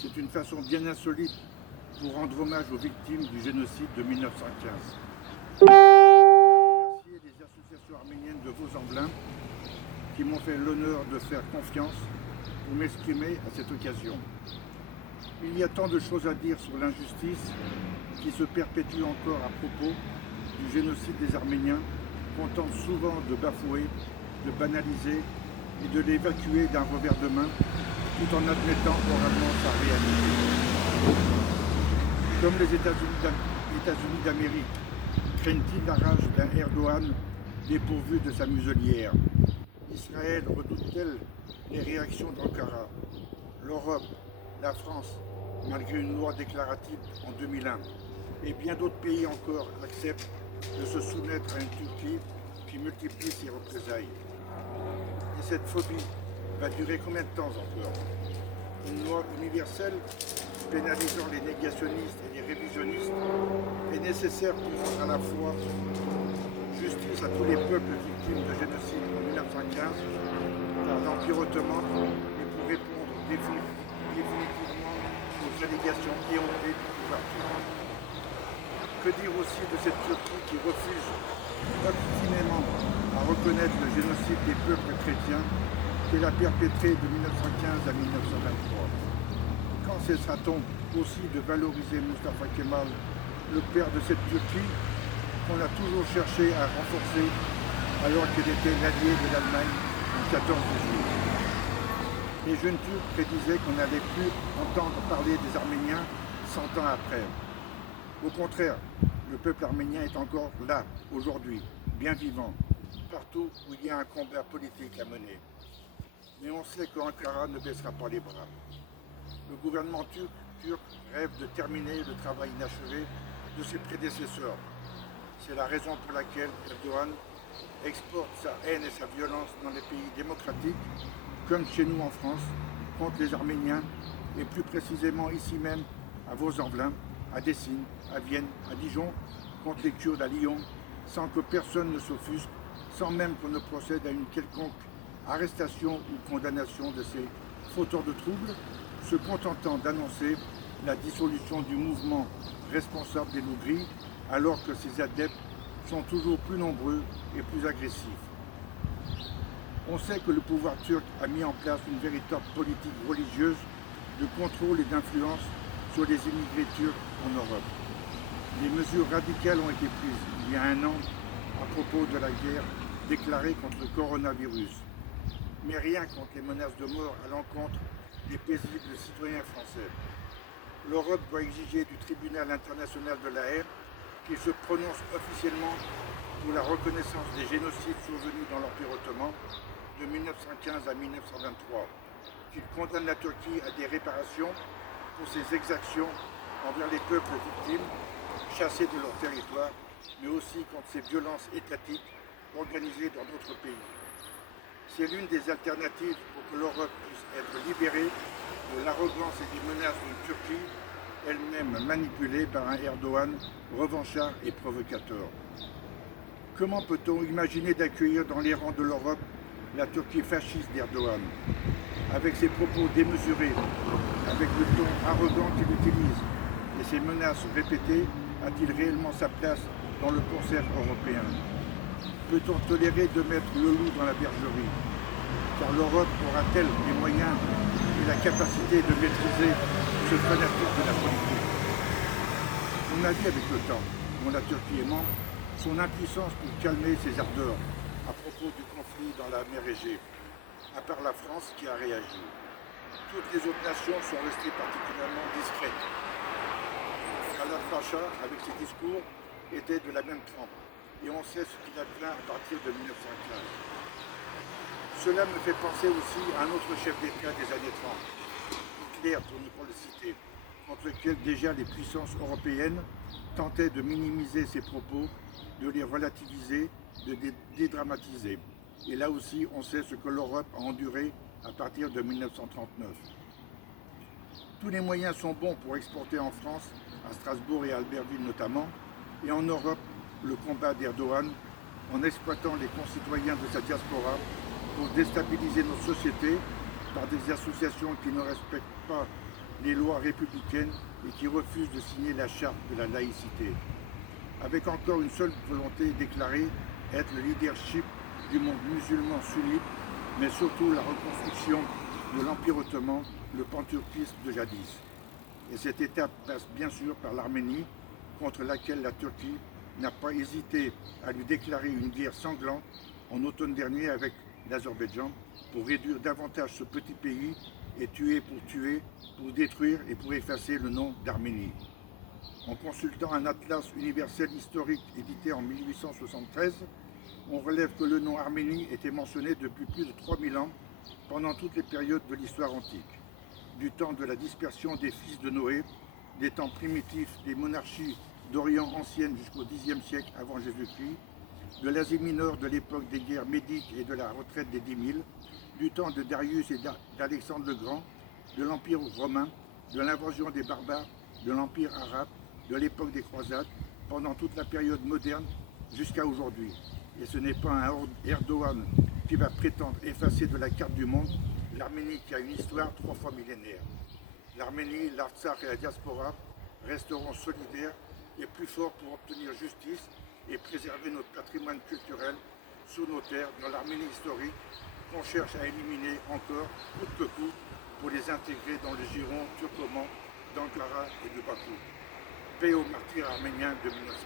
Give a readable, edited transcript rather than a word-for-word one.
C'est une façon bien insolite pour rendre hommage aux victimes du génocide de 1915. Je tiens à remercier les associations arméniennes de Vaux-en-Velin qui m'ont fait l'honneur de faire confiance pour m'exprimer à cette occasion. Il y a tant de choses à dire sur l'injustice qui se perpétue encore à propos du génocide des Arméniens, qu'on tente souvent de bafouer, de banaliser et de l'évacuer d'un revers de main, tout en admettant oralement sa réalité. Comme les États-Unis d'Amérique, craignent-ils la rage d'un Erdogan dépourvu de sa muselière? Israël redoute-t-elle les réactions d'Ankara? L'Europe, la France, malgré une loi déclarative en 2001, et bien d'autres pays encore acceptent de se soumettre à une Turquie qui multiplie ses représailles. Et cette phobie va durer combien de temps encore? Une loi universelle pénalisant les négationnistes et les révisionnistes est nécessaire pour rendre à la fois justice à tous les peuples victimes de génocide en 1915 par l'Empire ottoman et pour répondre définitivement aux allégations éhontées du pouvoir turc. Que dire aussi de cette Turquie qui refuse obstinément à reconnaître le génocide des peuples chrétiens qu'elle a perpétré de 1915 à 1923? Quand cessera-t-on aussi de valoriser Mustafa Kemal, le père de cette Turquie qu'on a toujours cherché à renforcer alors qu'elle était l'alliée de l'Allemagne en 14 juillet? Les jeunes Turcs prédisaient qu'on n'allait plus entendre parler des Arméniens 100 ans après. Au contraire, le peuple arménien est encore là, aujourd'hui, bien vivant, partout où il y a un combat politique à mener. Mais on sait qu'Ankara ne baissera pas les bras. Le gouvernement turc rêve de terminer le travail inachevé de ses prédécesseurs. C'est la raison pour laquelle Erdogan exporte sa haine et sa violence dans les pays démocratiques, comme chez nous en France, contre les Arméniens, et plus précisément ici même à Vaux-en-Velin, à Dessines, à Vienne, à Dijon, contre les Kurdes à Lyon, sans que personne ne s'offusque, sans même qu'on ne procède à une quelconque arrestation ou condamnation de ces fauteurs de troubles, se contentant d'annoncer la dissolution du mouvement responsable des loups gris, alors que ses adeptes sont toujours plus nombreux et plus agressifs. On sait que le pouvoir turc a mis en place une véritable politique religieuse de contrôle et d'influence sur les immigrés turcs en Europe. Des mesures radicales ont été prises il y a un an à propos de la guerre déclarée contre le coronavirus. Mais rien contre les menaces de mort à l'encontre des paisibles citoyens français. L'Europe doit exiger du tribunal international de la haine qu'il se prononce officiellement pour la reconnaissance des génocides survenus dans l'Empire ottoman de 1915 à 1923, qu'il condamne la Turquie à des réparations pour ses exactions envers les peuples victimes, chassés de leur territoire, mais aussi contre ces violences étatiques organisées dans d'autres pays. C'est l'une des alternatives pour que l'Europe puisse être libérée de l'arrogance et des menaces d'une Turquie, elle-même manipulée par un Erdogan revanchard et provocateur. Comment peut-on imaginer d'accueillir dans les rangs de l'Europe la Turquie fasciste d'Erdogan? Avec ses propos démesurés, avec le ton arrogant qu'il utilise et ses menaces répétées, a-t-il réellement sa place dans le concert européen? Peut-on tolérer de mettre le loup dans la bergerie? Car l'Europe aura-t-elle les moyens et la capacité de maîtriser ce fanatisme de la politique? On a vu avec le temps, dont la Turquie est membre, son impuissance pour calmer ses ardeurs à propos du conflit dans la mer Égée, à part la France qui a réagi. Toutes les autres nations sont restées particulièrement discrètes. Salah Pacha, avec ses discours, était de la même trempe, et on sait ce qu'il advint à partir de 1915. Cela me fait penser aussi à un autre chef d'État des années 30, Hitler, pour ne pas le citer, contre lequel déjà les puissances européennes tentaient de minimiser ses propos, de les relativiser, de les dédramatiser. Et là aussi, on sait ce que l'Europe a enduré à partir de 1939. Tous les moyens sont bons pour exporter en France, à Strasbourg et à Albertville notamment, et en Europe, le combat d'Erdogan, en exploitant les concitoyens de sa diaspora pour déstabiliser nos sociétés par des associations qui ne respectent pas les lois républicaines et qui refuse de signer la charte de la laïcité. Avec encore une seule volonté déclarée, être le leadership du monde musulman sunnite, mais surtout la reconstruction de l'Empire ottoman, le panturquisme de jadis. Et cette étape passe bien sûr par l'Arménie, contre laquelle la Turquie n'a pas hésité à lui déclarer une guerre sanglante en automne dernier avec l'Azerbaïdjan pour réduire davantage ce petit pays et tuer, pour détruire et pour effacer le nom d'Arménie. En consultant un atlas universel historique édité en 1873, on relève que le nom Arménie était mentionné depuis plus de 3000 ans pendant toutes les périodes de l'histoire antique, du temps de la dispersion des fils de Noé, des temps primitifs des monarchies d'Orient ancienne jusqu'au Xe siècle avant Jésus-Christ, de l'Asie mineure de l'époque des guerres médiques et de la retraite des 10 000, du temps de Darius et d'Alexandre le Grand, de l'Empire romain, de l'invasion des barbares, de l'Empire arabe, de l'époque des croisades, pendant toute la période moderne jusqu'à aujourd'hui. Et ce n'est pas un Erdogan qui va prétendre effacer de la carte du monde l'Arménie qui a une histoire 3 fois millénaire. L'Arménie, l'Artsakh et la diaspora resteront solidaires et plus forts pour obtenir justice et préserver notre patrimoine culturel sous nos terres dans l'Arménie historique qu'on cherche à éliminer encore coûte que coûte pour les intégrer dans le giron turcoman d'Ankara et de Bakou. Paix aux martyrs arméniens de 1915.